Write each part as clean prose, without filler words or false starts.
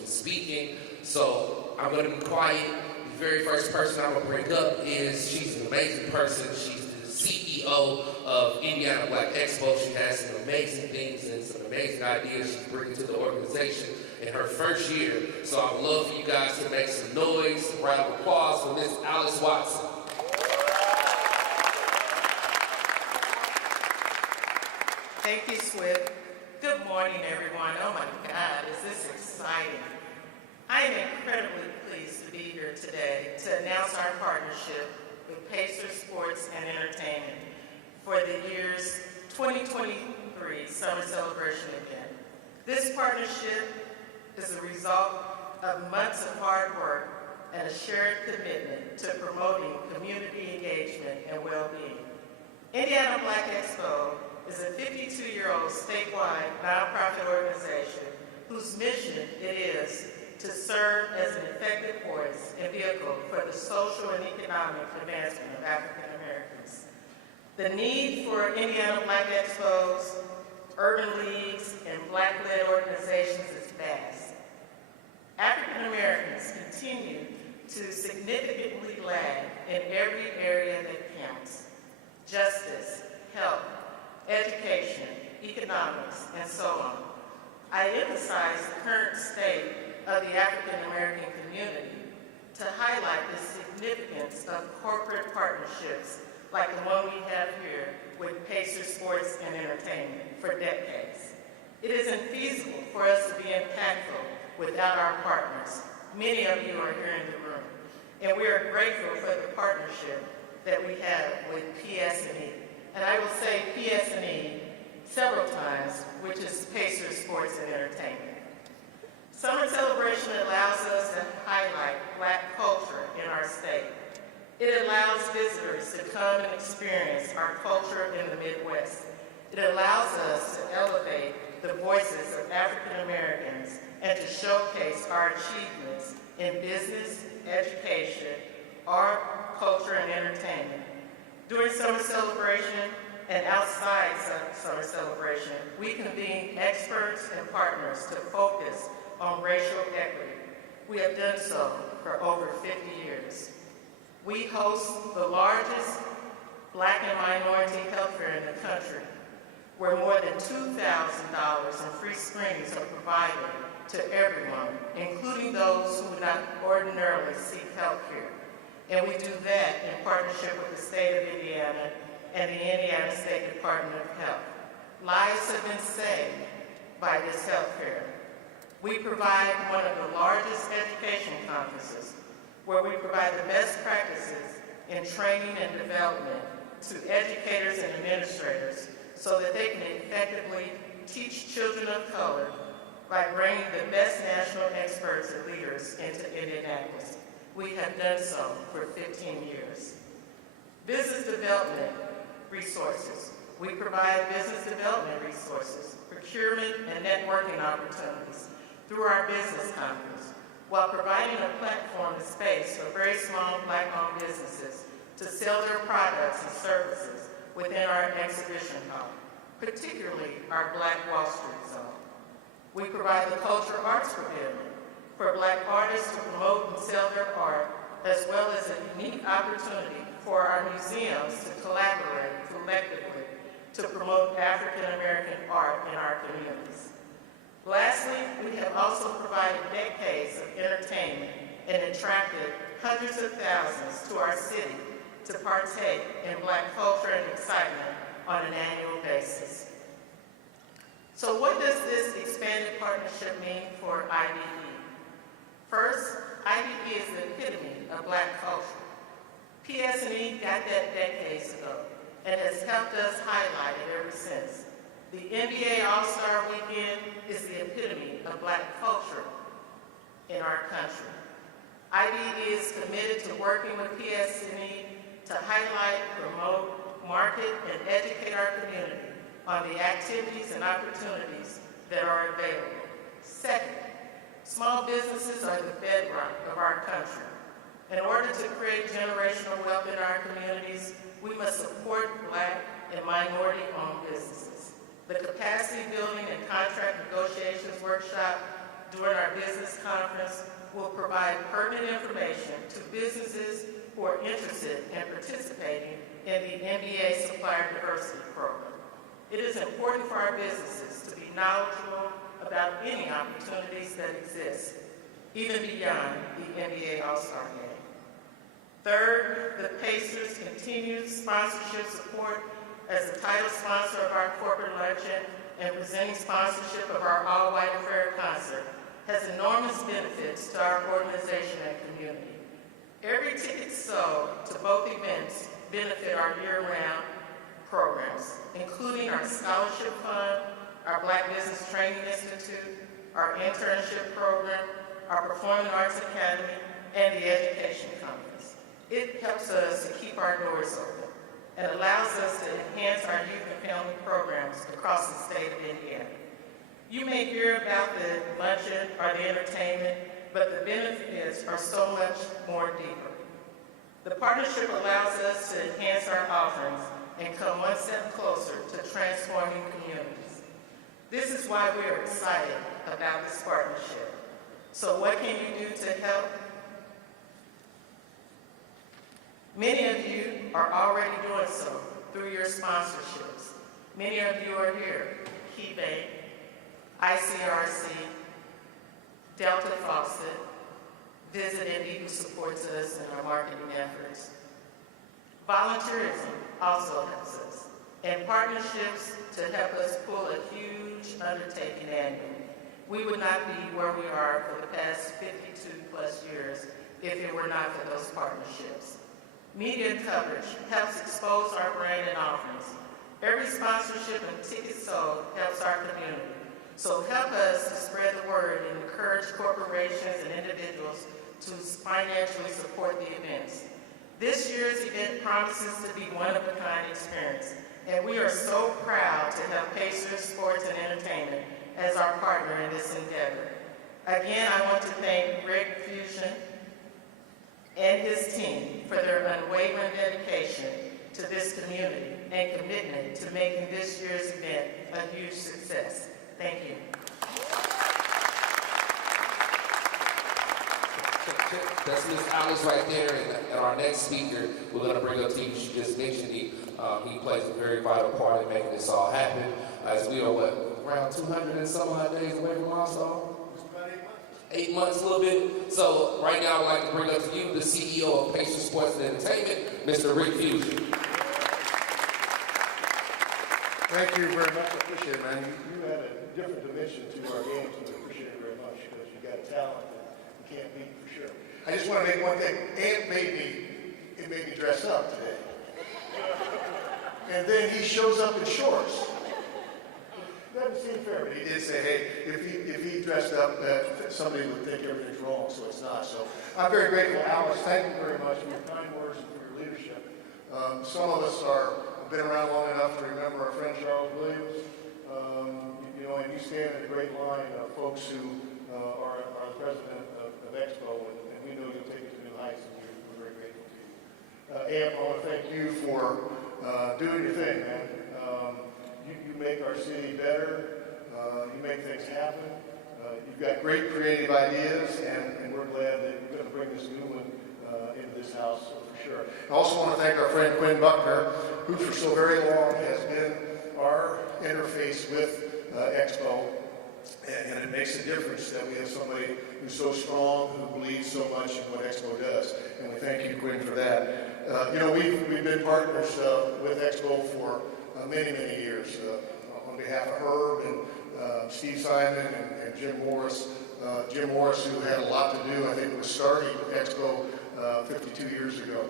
was speaking. So I'm going to be quiet. The very first person I'm going to bring up is, she's an amazing person. She's the CEO of Indiana Black Expo. She has some amazing things and some amazing ideas she's bringing to the organization in her first year. So I would love for you guys to make some noise, a round of applause for Miss Alice Watson. Thank you, Swift. Good morning, everyone. Oh my God, is this exciting. I am incredibly pleased to be here today to announce our partnership with Pacer Sports and Entertainment for the year's 2023 Summer Celebration event. This partnership is a result of months of hard work and a shared commitment to promoting community engagement and well-being. Indiana Black Expo is a 52-year-old statewide nonprofit organization whose mission it is to serve as an effective voice and vehicle for the social and economic advancement of African Americans. The need for Indiana Black Expos, urban leagues, and Black-led organizations is vast. African Americans continue to significantly lag in every area that counts: justice, health, education, economics, and so on. I emphasize the current state of the African American community to highlight the significance of corporate partnerships like the one we have here with Pacer Sports and Entertainment for decades. It is infeasible for us to be impactful without our partners. Many of you are here in the room, and we are grateful for the partnership that we have with PS&E. And I will say PS&E several times, which is Pacer Sports and Entertainment. Summer Celebration allows us to highlight Black culture in our state. It allows visitors to come and experience our culture in the Midwest. It allows us to elevate the voices of African Americans and to showcase our achievements in business, education, art, culture, and entertainment. During Summer Celebration and outside Summer Celebration, we convene experts and partners to focus on racial equity. We have done so for over 50 years. We host the largest Black and minority health fair in the country, where more than $2,000 in free screenings are provided to everyone, including those who would not ordinarily seek health care. And we do that in partnership with the state of Indiana and the Indiana State Department of Health. Lives have been saved by this health care. We provide one of the largest education conferences where we provide the best practices in training and development to educators and administrators so that they can effectively teach children of color by bringing the best national experts and leaders into Indianapolis. We have done so for 15 years. Business development resources. We provide business development resources, procurement and networking opportunities through our business conference, while providing a platform and space for very small Black-owned businesses to sell their products and services within our exhibition hall, particularly our Black Wall Street zone. We provide the Culture Arts Pavilion for Black artists to promote and sell their art, as well as a unique opportunity for our museums to collaborate collectively to promote African American art in our communities. Lastly, we have also provided decades of entertainment and attracted hundreds of thousands to our city to partake in Black culture and excitement on an annual basis. So what does this expanded partnership mean for IBE? First, IBE is the epitome of Black culture. PS&E got that decades ago and has helped us highlight it ever since. The NBA All-Star Weekend is the epitome of Black culture in our country. IBE is committed to working with PS&E to highlight, promote, market, and educate our community on the activities and opportunities that are available. Second, small businesses are the bedrock of our country. In order to create generational wealth in our communities, we must support Black and minority-owned businesses. The Capacity Building and Contract Negotiations Workshop during our business conference will provide pertinent information to businesses who are interested in participating in the NBA Supplier Diversity Program. It is important for our businesses to be knowledgeable about any opportunities that exist, even beyond the NBA All-Star Game. Third, the Pacers' continued sponsorship support as the title sponsor of our corporate luncheon and presenting sponsorship of our all-white affair concert has enormous benefits to our organization and community. Every ticket sold to both events benefit our year-round programs, including our scholarship fund, our Black Business Training Institute, our internship program, our Performing Arts Academy, and the Education Conference. It helps us to keep our doors open and allows us to enhance our youth and family programs across the state of Indiana. You may hear about the luncheon or the entertainment, but the benefits are so much more deeper. The partnership allows us to enhance our offerings and come one step closer to transforming communities. This is why we are excited about this partnership. So what can you do to help? Many of you are already doing so through your sponsorships. Many of you are here: KeyBank, ICRC, Delta Faucet, Visit Indy, who supports us in our marketing efforts. Volunteerism also helps us, and partnerships to help us pull a huge undertaking annually. We would not be where we are for the past 52 plus years if it were not for those partnerships. Media coverage helps expose our brand and offerings. Every sponsorship and ticket sold helps our community. So help us to spread the word and encourage corporations and individuals to financially support the events. This year's event promises to be one-of-a-kind experience, and we are so proud to have Pacers Sports and Entertainment as our partner in this endeavor. Again, I want to thank Rick Fuson and his team for their unwavering dedication to this community and commitment to making this year's event a huge success. Thank you. That's Ms. Alice right there, and our next speaker we're going to bring up to you. She just mentioned he plays a very vital part in making this all happen. As we are, around 200 and some odd days away from milestone? 8 months, a little bit. So right now I'd like to bring up to you the CEO of Pacers Sports and Entertainment, Mr. Rick Fuson. Thank you very much. I appreciate it, man. You add a different dimension to our games, and we appreciate it very much because you got a talent that you can't beat for sure. I just want to make one thing. It made me dress up today. And then he shows up in shorts. Doesn't seem fair, but he did say, hey, if he dressed up, somebody would think everything's wrong, so it's not. So I'm very grateful, Alice. Thank you very much for your kind words and for your leadership. Some of us have been around long enough to remember our friend Charles Williams. And you stand in a great line of folks who are the president of Expo, and we know you'll take it to new heights, and we're very grateful to you. Amp, I want to thank you for doing your thing, man. You make our city better. You make things happen. You've got great creative ideas, and we're glad that you're going to bring this new one into this house for sure. I also want to thank our friend Quinn Buckner, who for so very long has been our interface with Expo, and it makes a difference that we have somebody who's so strong, who believes so much in what Expo does, and we thank you, Quinn, for that. We've been partners with Expo for many, many years. On behalf of Herb and Steve Simon and Jim Morris. Jim Morris, who had a lot to do, I think, with starting Expo 52 years ago.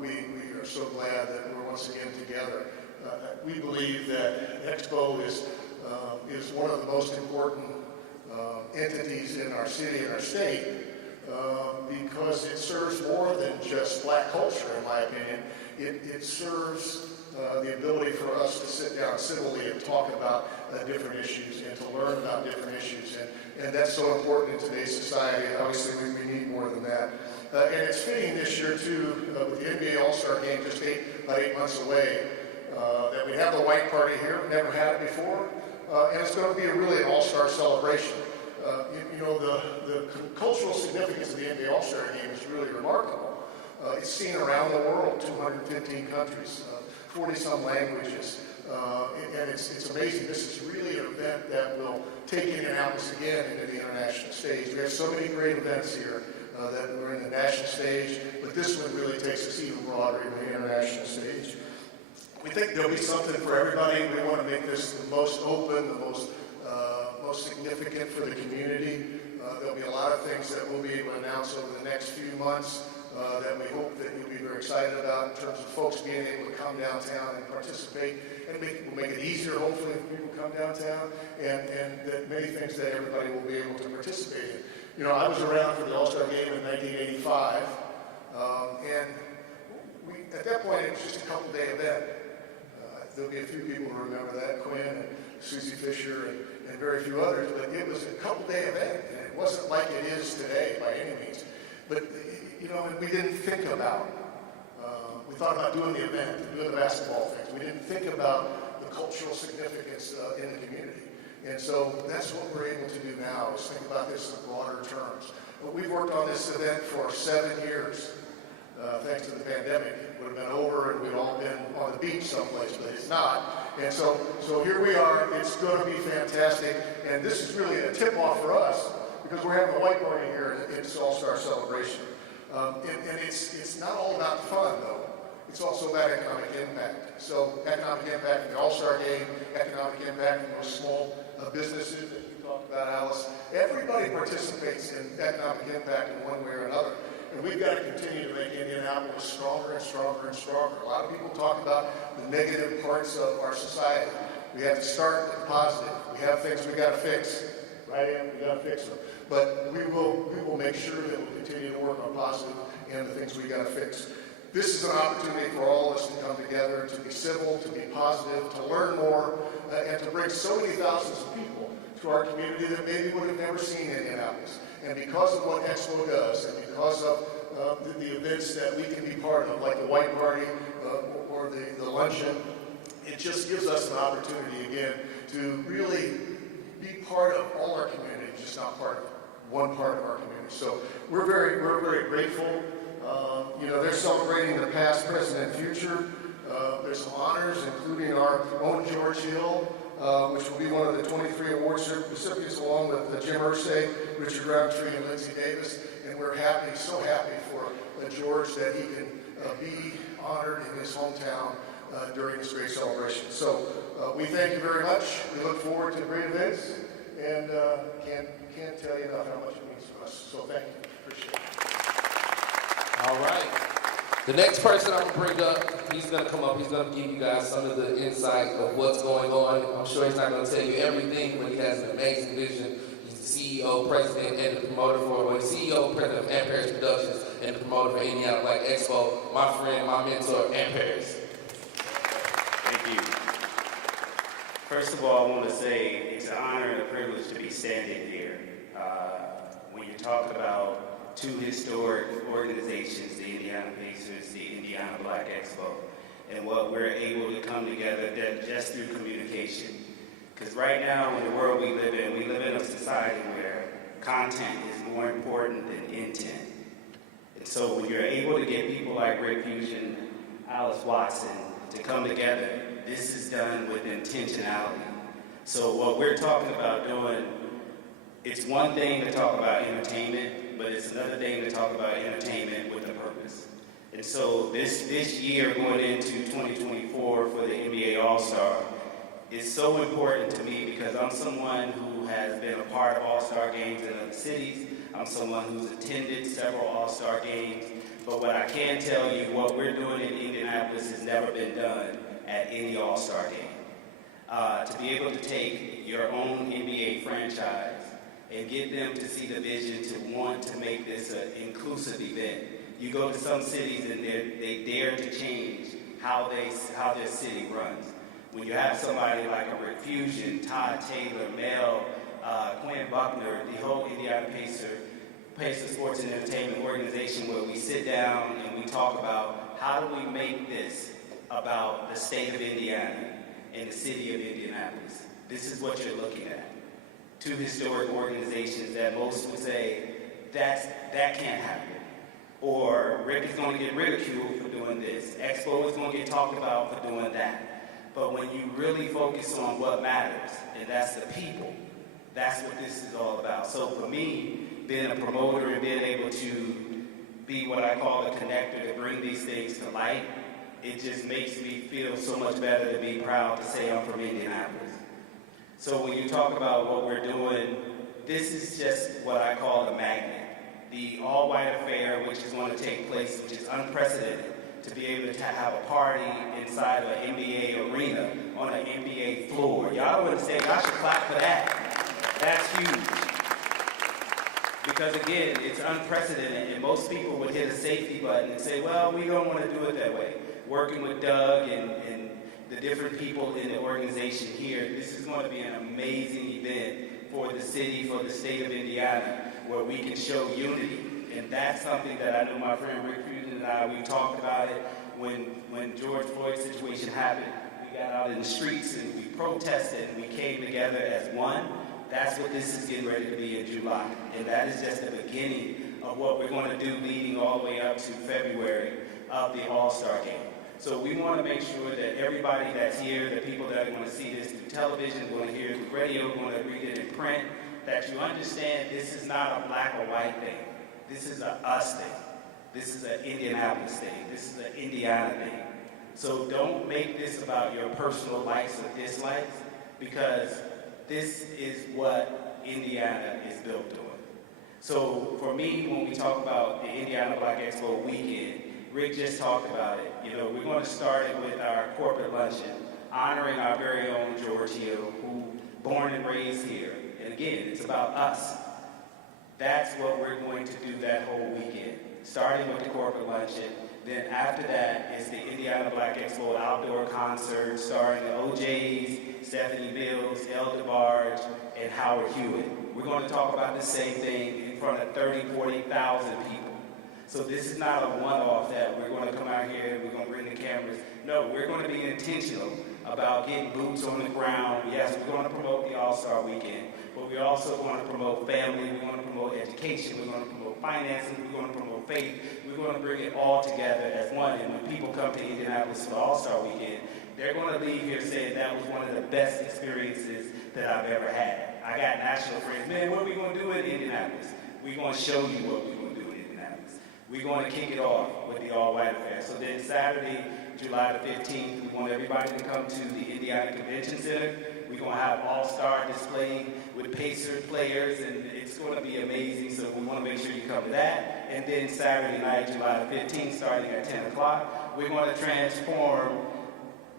We are so glad that we're once again together. We believe that Expo is one of the most important entities in our city and our state because it serves more than just black culture, in my opinion. It serves the ability for us to sit down civilly and talk about different issues and to learn about different issues. And that's so important in today's society. Obviously, we need more than that. And it's fitting this year, too, with the NBA All-Star Game just about 8 months away, that we have the white party here. We've never had it before. And it's going to be really an all-star celebration. The cultural significance of the NBA All-Star Game is really remarkable. It's seen around the world, 215 countries, 40-some languages, and it's amazing. This is really an event that will take Indianapolis again into the international stage. We have so many great events here that we're in the national stage, but this one really takes us even broader into the international stage. We think there'll be something for everybody. We want to make this the most open, the most significant for the community. There'll be a lot of things that we'll be able to announce over the next few months that we hope that you'll be very excited about in terms of folks being able to come downtown and participate, and we'll make it easier, hopefully, if people come downtown, and that many things that everybody will be able to participate in. I was around for the All-Star Game in 1985, and at that point, it was just a couple-day event. There'll be a few people who remember that, Quinn and Susie Fisher and very few others, but it was a couple-day event, and it wasn't like it is today by any means. But, we didn't think about, we thought about doing the event, doing the basketball things. We didn't think about the cultural significance in the community. And so that's what we're able to do now, is think about this in broader terms. But we've worked on this event for 7 years. Thanks to the pandemic, it would have been over and we'd all been on the beach someplace, but it's not. And so here we are. It's going to be fantastic. And this is really a tip-off for us because we're having a white party here at this All-Star celebration. And it's not all about fun, though. It's also about economic impact. So economic impact from the All-Star Game, economic impact from those small businesses that you talked about, Alice. Everybody participates in economic impact in one way or another. And we've got to continue to make Indianapolis stronger and stronger and stronger. A lot of people talk about the negative parts of our society. We have to start with the positive. We have things we got to fix, right? We got to fix them. But we will make sure that we'll continue to work on positive and the things we got to fix. This is an opportunity for all of us to come together, to be civil, to be positive, to learn more, and to bring so many thousands of people to our community that maybe would have never seen Indianapolis. And because of what Expo does, and because of the events that we can be part of, like the White Party or the luncheon, it just gives us an opportunity again to really be part of all our community, just not part of one part of our community. So we're very grateful. They're celebrating the past, present, and future. There's some honors, including our own George Hill, which will be one of the 23 awards recipients, along with Jim Irsay, Richard Roundtree, and Lindsay Davis. And we're so happy for George that he can be honored in his hometown during this great celebration. So we thank you very much. We look forward to great events, and can't tell you enough how much it means to us. So thank you. Appreciate it. All right. The next person I'm going to bring up, he's going to come up. He's going to give you guys some of the insight of what's going on. I'm sure he's not going to tell you everything, but he has an amazing vision. He's the CEO, president, and the promoter CEO, president of Ampere's Productions, and the promoter for Indiana Black Expo. My friend, my mentor, Ampere's. Thank you. First of all, I want to say it's an honor and a privilege to be standing here. When you talk about two historic organizations, the Indiana Pacers, the Indiana Black Expo, and what we're able to come together just through communication. Because right now, in the world we live in a society where content is more important than intent. And so when you're able to get people like Rick Fuson, Alice Watson, to come together, this is done with intentionality. So what we're talking about doing, it's one thing to talk about entertainment, but it's another thing to talk about entertainment with a purpose. And so this year, going into 2024 for the NBA All-Star, is so important to me because I'm someone who has been a part of All-Star games in other cities. I'm someone who's attended several All-Star games. But what I can tell you, what we're doing in Indianapolis has never been done at any All-Star game. To be able to take your own NBA franchise and get them to see the vision to want to make this an inclusive event. You go to some cities and they dare to change how their city runs. When you have somebody like a Rick Fuson, Todd Taylor, Mel, Quinn Buckner, the whole Indiana Pacer Sports and Entertainment Organization, where we sit down and we talk about how do we make this about the state of Indiana and the city of Indianapolis. This is what you're looking at. two historic organizations that most would say that can't happen. Or Rick is going to get ridiculed for doing this. Expo is going to get talked about for doing that. But when you really focus on what matters, and that's the people, that's what this is all about. So for me, being a promoter and being able to be what I call a connector to bring these things to light, it just makes me feel so much better to be proud to say I'm from Indianapolis. So when you talk about what we're doing, this is just what I call a magnet. The all-white affair, which is going to take place, which is unprecedented, to be able to have a party inside of an NBA arena on an NBA floor. Y'all would say, y'all should clap for that. That's huge. Because again, it's unprecedented, and most people would hit a safety button and say, well, we don't want to do it that way. Working with Doug and the different people in the organization here, this is going to be an amazing event for the city, for the state of Indiana, where we can show unity. And that's something that I know my friend Rick Fuson and I, we talked about it when George Floyd's situation happened. We got out in the streets and we protested and we came together as one. That's what this is getting ready to be in July. And that is just the beginning of what we're going to do leading all the way up to February of the All-Star Game. So we want to make sure that everybody that's here, the people that are going to see this through television, going to hear it through radio, going to read it in print, that you understand this is not a black or white thing. This is a us thing. This is an Indianapolis thing. This is an Indiana thing. So don't make this about your personal likes or dislikes, because this is what Indiana is built on. So for me, when we talk about the Indiana Black Expo weekend, Rick just talked about it. You know, we're going to start it with our corporate luncheon, honoring our very own George Hill, who born and raised here. And again, it's about us. That's what we're going to do that whole weekend, starting with the corporate luncheon. Then after that is the Indiana Black Expo outdoor concert starring the OJs, Stephanie Mills, El DeBarge, and Howard Hewitt. We're going to talk about the same thing in front of 30,000, 40,000 people. So this is not a one-off that we're going to come out here and we're going to bring the cameras. No, we're going to be intentional about getting boots on the ground. Yes, we're going to promote the All-Star Weekend, but we're also going to promote family, we're going to promote education, we're going to promote finances, we're going to promote faith. We're going to bring it all together as one. And when people come to Indianapolis for the All-Star Weekend, they're going to leave here saying that was one of the best experiences that I've ever had. I got national friends. Man, what are we going to do in Indianapolis? We're going to show you what we're going to do in Indianapolis. We're going to kick it off with the all-white affair. So then Saturday, July the 15th, we want everybody to come to the Indiana Convention Center. We're going to have all-star display with Pacer players, and it's going to be amazing, so we want to make sure you come to that. And then Saturday night, July the 15th, starting at 10 o'clock, we're going to transform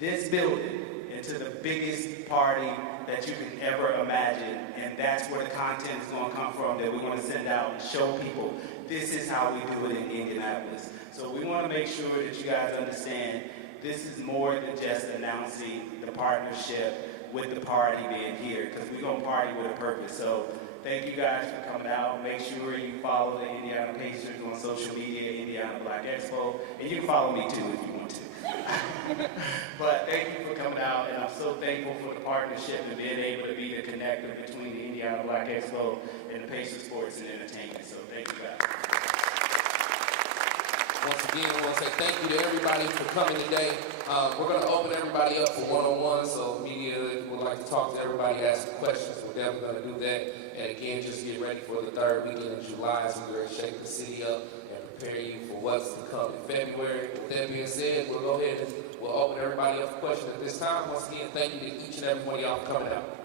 this building into the biggest party that you can ever imagine, and that's where the content is going to come from, that we're going to send out and show people this is how we do it in Indianapolis. So we want to make sure that you guys understand this is more than just announcing the partnership with the party being here, because we're going to party with a purpose. So thank you guys for coming out. Make sure you follow the Indiana Pacers on social media, Indiana Black Expo, and you can follow me too if you want to. But thank you for coming out, and I'm so thankful for the partnership and being able to be the connector between the Indiana Black Expo and the Pacers Sports and Entertainment. So thank you guys. Once again, I want to say thank you to everybody for coming today. We're going to open everybody up for one-on-one, so media would like to talk to everybody, ask questions. We're definitely going to do that. And again, just get ready for the third weekend in July as we're going to shake the city up and prepare you for what's to come in February. With that being said, we'll go ahead and we'll open everybody up for questions at this time. Once again, thank you to each and every one of y'all for coming out.